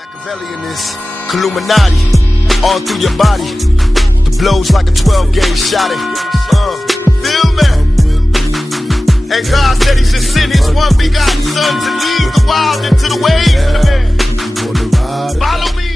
Machiavelli in this Illuminati, all through your body. The blows like a 12-gauge shot. Feel me? And God said He should send His one begotten Son to lead the wild into the ways. Follow me.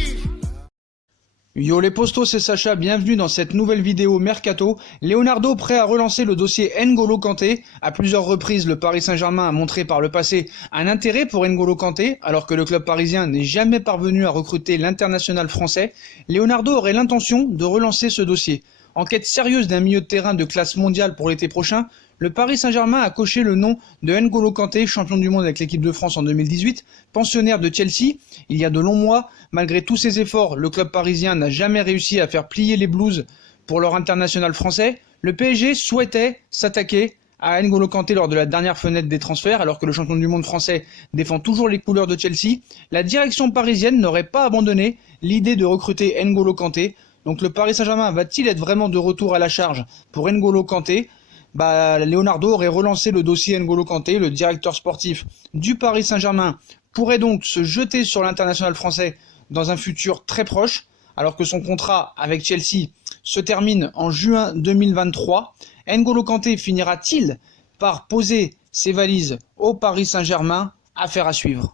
Yo les postos, c'est Sacha, bienvenue dans cette nouvelle vidéo Mercato. Leonardo prêt à relancer le dossier N'Golo Kanté. À plusieurs reprises, le Paris Saint-Germain a montré par le passé un intérêt pour N'Golo Kanté, alors que le club parisien n'est jamais parvenu à recruter l'international français. Leonardo aurait l'intention de relancer ce dossier. En quête sérieuse d'un milieu de terrain de classe mondiale pour l'été prochain, le Paris Saint-Germain a coché le nom de N'Golo Kanté, champion du monde avec l'équipe de France en 2018, pensionnaire de Chelsea. Il y a de longs mois, malgré tous ses efforts, le club parisien n'a jamais réussi à faire plier les Blues pour leur international français. Le PSG souhaitait s'attaquer à N'Golo Kanté lors de la dernière fenêtre des transferts, alors que le champion du monde français défend toujours les couleurs de Chelsea. La direction parisienne n'aurait pas abandonné l'idée de recruter N'Golo Kanté. Donc le Paris Saint-Germain va-t-il être vraiment de retour à la charge pour N'Golo Kanté ? Leonardo aurait relancé le dossier N'Golo Kanté. Le directeur sportif du Paris Saint-Germain pourrait donc se jeter sur l'international français dans un futur très proche, alors que son contrat avec Chelsea se termine en juin 2023. N'Golo Kanté finira-t-il par poser ses valises au Paris Saint-Germain? Affaire à suivre.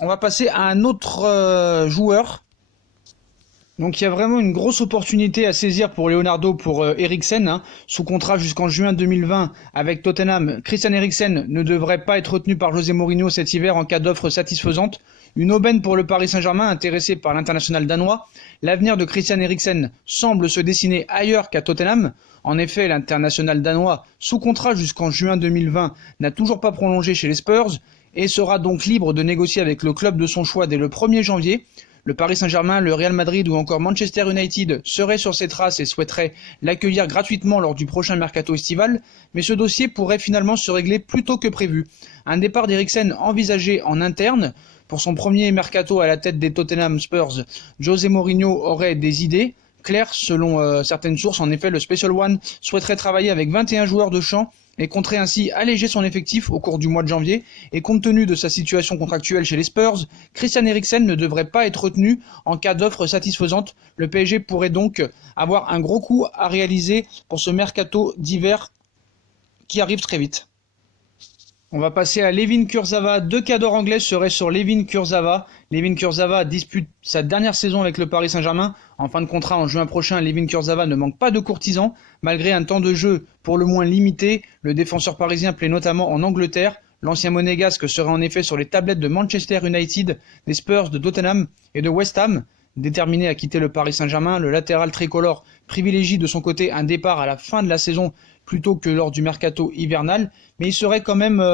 On va passer à un autre joueur. Donc il y a vraiment une grosse opportunité à saisir pour Leonardo, pour Eriksen, sous contrat jusqu'en juin 2020 avec Tottenham. Christian Eriksen ne devrait pas être retenu par José Mourinho cet hiver en cas d'offre satisfaisante. Une aubaine pour le Paris Saint-Germain intéressé par l'international danois. L'avenir de Christian Eriksen semble se dessiner ailleurs qu'à Tottenham. En effet, l'international danois, sous contrat jusqu'en juin 2020, n'a toujours pas prolongé chez les Spurs et sera donc libre de négocier avec le club de son choix dès le 1er janvier. Le Paris Saint-Germain, le Real Madrid ou encore Manchester United seraient sur ses traces et souhaiteraient l'accueillir gratuitement lors du prochain mercato estival, mais ce dossier pourrait finalement se régler plus tôt que prévu. Un départ d'Eriksen envisagé en interne. Pour son premier mercato à la tête des Tottenham Spurs, José Mourinho aurait des idées claires selon certaines sources. En effet, le Special One souhaiterait travailler avec 21 joueurs de champ et compterait ainsi alléger son effectif au cours du mois de janvier. Et compte tenu de sa situation contractuelle chez les Spurs, Christian Eriksen ne devrait pas être retenu en cas d'offre satisfaisante. Le PSG pourrait donc avoir un gros coup à réaliser pour ce mercato d'hiver qui arrive très vite. On va passer à Layvin Kurzawa. 2 cadors anglais seraient sur Layvin Kurzawa. Layvin Kurzawa dispute sa dernière saison avec le Paris Saint-Germain. En fin de contrat en juin prochain, Layvin Kurzawa ne manque pas de courtisans. Malgré un temps de jeu pour le moins limité, le défenseur parisien plaît notamment en Angleterre. L'ancien monégasque serait en effet sur les tablettes de Manchester United, des Spurs, de Tottenham et de West Ham. Déterminé à quitter le Paris Saint-Germain, le latéral tricolore privilégie de son côté un départ à la fin de la saison plutôt que lors du mercato hivernal, mais il serait quand même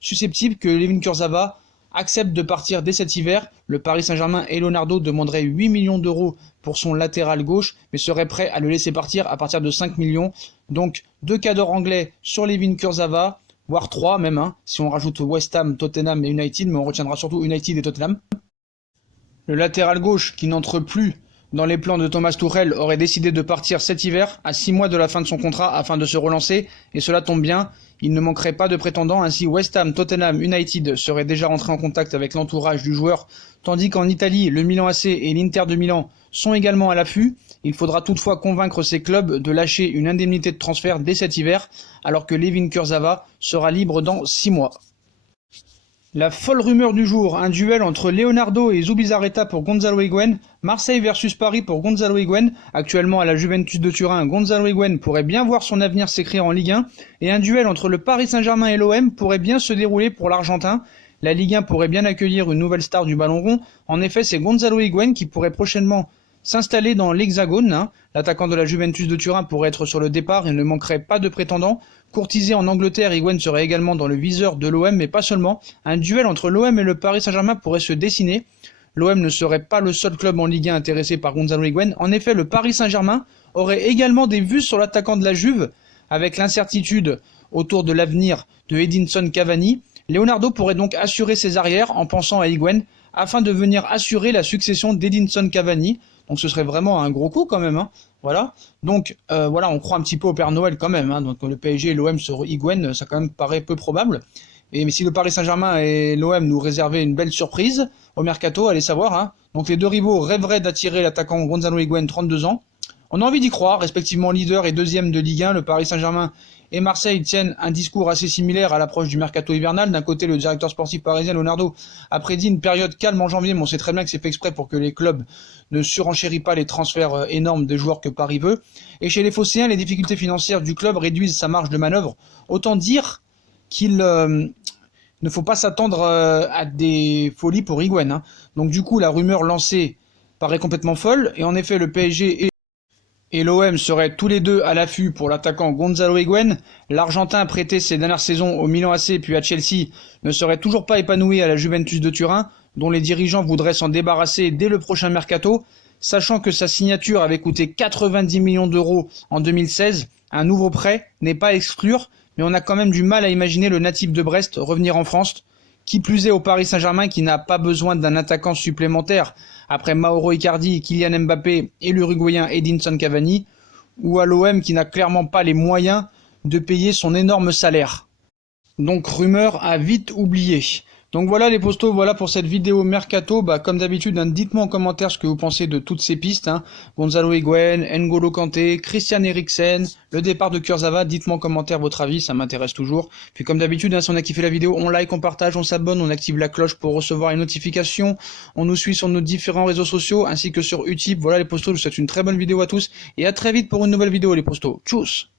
susceptible que Layvin Kurzawa accepte de partir dès cet hiver. Le Paris Saint-Germain et Leonardo demanderaient 8 millions d'euros pour son latéral gauche, mais seraient prêts à le laisser partir à partir de 5 millions. Donc 2 cadors anglais sur Layvin Kurzawa, voire 3 même, si on rajoute West Ham, Tottenham et United, mais on retiendra surtout United et Tottenham. Le latéral gauche, qui n'entre plus dans les plans de Thomas Tuchel, aurait décidé de partir cet hiver, à 6 mois de la fin de son contrat, afin de se relancer, et cela tombe bien, il ne manquerait pas de prétendants. Ainsi West Ham, Tottenham, United seraient déjà rentrés en contact avec l'entourage du joueur, tandis qu'en Italie, le Milan AC et l'Inter de Milan sont également à l'affût. Il faudra toutefois convaincre ces clubs de lâcher une indemnité de transfert dès cet hiver, alors que Layvin Kurzawa sera libre dans 6 mois. La folle rumeur du jour, un duel entre Leonardo et Zubizarreta pour Gonzalo Higuaín, Marseille versus Paris pour Gonzalo Higuaín. Actuellement à la Juventus de Turin, Gonzalo Higuaín pourrait bien voir son avenir s'écrire en Ligue 1, et un duel entre le Paris Saint-Germain et l'OM pourrait bien se dérouler pour l'Argentin. La Ligue 1 pourrait bien accueillir une nouvelle star du ballon rond. En effet, c'est Gonzalo Higuaín qui pourrait prochainement s'installer dans l'Hexagone. L'attaquant de la Juventus de Turin pourrait être sur le départ et ne manquerait pas de prétendants. Courtisé en Angleterre, Higuaín serait également dans le viseur de l'OM, mais pas seulement. Un duel entre l'OM et le Paris Saint-Germain pourrait se dessiner. L'OM ne serait pas le seul club en Ligue 1 intéressé par Gonzalo Higuaín. En effet, le Paris Saint-Germain aurait également des vues sur l'attaquant de la Juve, avec l'incertitude autour de l'avenir de Edinson Cavani. Leonardo pourrait donc assurer ses arrières en pensant à Higuaín, afin de venir assurer la succession d'Edinson Cavani. Donc ce serait vraiment un gros coup quand même. Voilà. Donc on croit un petit peu au Père Noël quand même. Donc le PSG et l'OM sur Higuaín, ça quand même paraît peu probable. mais si le Paris Saint-Germain et l'OM nous réservaient une belle surprise au mercato, allez savoir, hein. Donc les deux rivaux rêveraient d'attirer l'attaquant Gonzalo Higuaín, 32 ans. On a envie d'y croire, respectivement leader et deuxième de Ligue 1, le Paris Saint-Germain et Marseille tiennent un discours assez similaire à l'approche du mercato hivernal. D'un côté, le directeur sportif parisien Leonardo a prédit une période calme en janvier, mais on sait très bien que c'est fait exprès pour que les clubs ne surenchérissent pas les transferts énormes de joueurs que Paris veut. Et chez les Phocéens, les difficultés financières du club réduisent sa marge de manœuvre. Autant dire qu'il ne faut pas s'attendre à des folies pour Higuaín, hein. Donc du coup, la rumeur lancée paraît complètement folle, et en effet, le PSG et l'OM seraient tous les deux à l'affût pour l'attaquant Gonzalo Higuaín. L'Argentin prêté ces dernières saisons au Milan AC puis à Chelsea ne serait toujours pas épanoui à la Juventus de Turin, dont les dirigeants voudraient s'en débarrasser dès le prochain mercato, sachant que sa signature avait coûté 90 millions d'euros en 2016. Un nouveau prêt n'est pas à exclure, mais on a quand même du mal à imaginer le natif de Brest revenir en France, qui plus est au Paris Saint-Germain qui n'a pas besoin d'un attaquant supplémentaire après Mauro Icardi, Kylian Mbappé et l'Uruguayen Edinson Cavani, ou à l'OM qui n'a clairement pas les moyens de payer son énorme salaire. Donc rumeur à vite oublier. Donc voilà les postos, voilà pour cette vidéo mercato. Comme d'habitude, hein, dites-moi en commentaire ce que vous pensez de toutes ces pistes, hein. Gonzalo Higuaín, N'Golo Kanté, Christian Eriksen, le départ de Kurzawa. Dites-moi en commentaire votre avis, ça m'intéresse toujours. Puis comme d'habitude, hein, si on a kiffé la vidéo, on like, on partage, on s'abonne, on active la cloche pour recevoir les notifications. On nous suit sur nos différents réseaux sociaux ainsi que sur Utip. Voilà les postos, je vous souhaite une très bonne vidéo à tous et à très vite pour une nouvelle vidéo les postos. Tchuss.